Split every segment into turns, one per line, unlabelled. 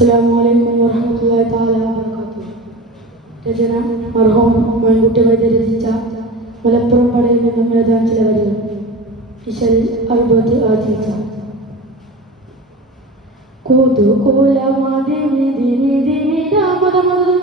അസ്സലാമു അലൈക്കും വറഹമത്തുള്ളാഹി തആല വബറകാതുഹു. രചന മർഹൂം മൺകുട്ടി വൈദ്യ രചിച്ച മലപ്പുറം പടയിൽ നിന്നും എഴുതാൻ ചില വരികൾ. ഇശൽ അറുപത് ആചരിച്ച കൂതു കോലാമാദേവി ദേവി ദേവി രാമരമതും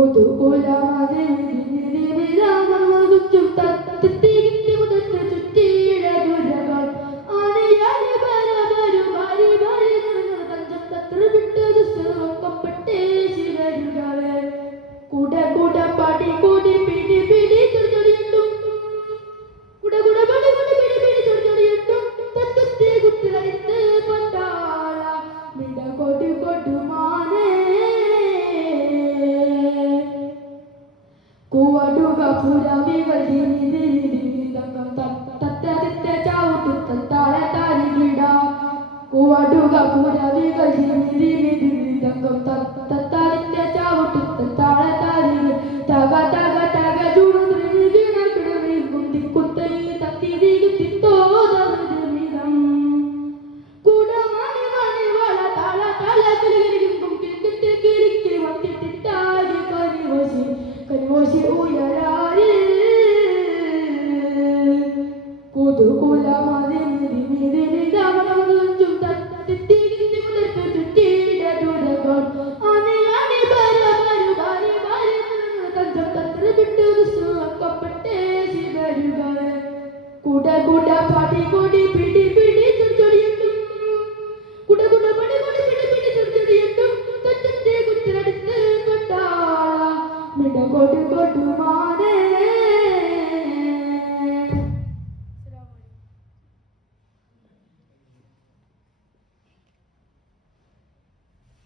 ادخل من Abdul Abi Wadi